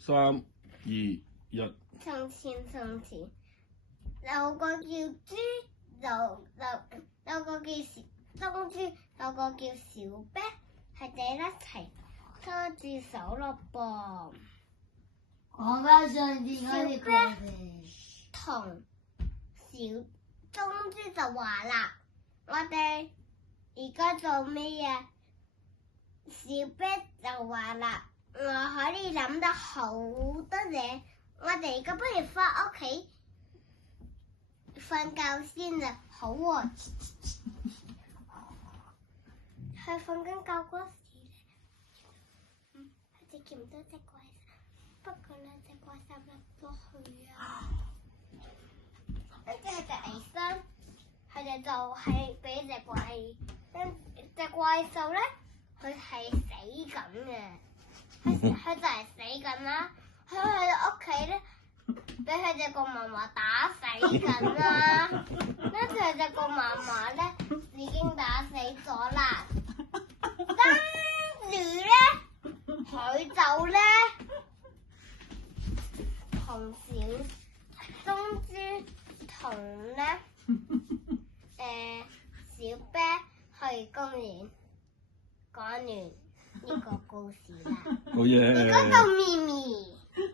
3、2、1。從前有個叫豬，有個叫公豬，有個叫小啤，佢哋一齊拖住手咯噃。講翻上次嗰啲故事。同公豬就話啦：我哋而家做咩呀？小啤就話啦：我可以諗到好多嘢，我哋而家不如翻屋企瞓覺先啦，好喎。佢瞓緊覺嗰時咧，佢哋見唔到隻怪獸，不過咧隻怪獸入咗去啊。跟住佢哋起身，佢哋就係俾隻怪獸咧，佢係死緊嘅，佢就係死緊啦。佢喺屋企咧，俾佢哋個嫲嫲打死緊啦。跟住佢哋個嫲嫲咧已經打死咗啦。跟住咧，佢就咧同公豬同咧小啤去公園，講完呢個故事啦。好嘢。而家到咪咪。